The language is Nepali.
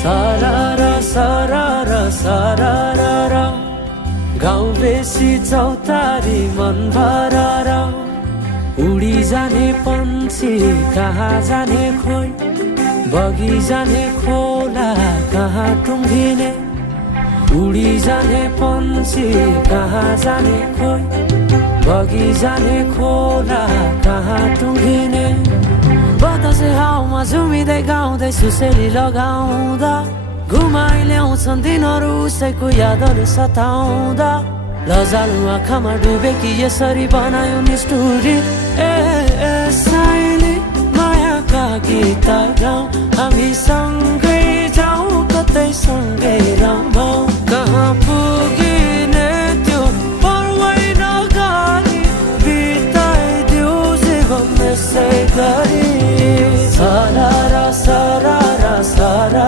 सरर सरर सरर गाउँ बेसी चौतारी मन भरर उडी जाने पन्छी कहाँ जाने खोइ बगी जाने खोला कहाँ टुङ्गिने उडी जाने पन्छी कहाँ जाने खोइ बगी जाने खोला कहाँ टुङ्गिने बतासे हाउमा झुमिँदै गाउँदै सुसेली लगाउँदा घुमाइ ल्याउँछन् दिनहरू उसैको यादहरू सताउँदा लजालु आँखामा डुबेकी यसरी बनायो निष्ठुरी ए साइली मायाका गीत गाउँ हामी सँग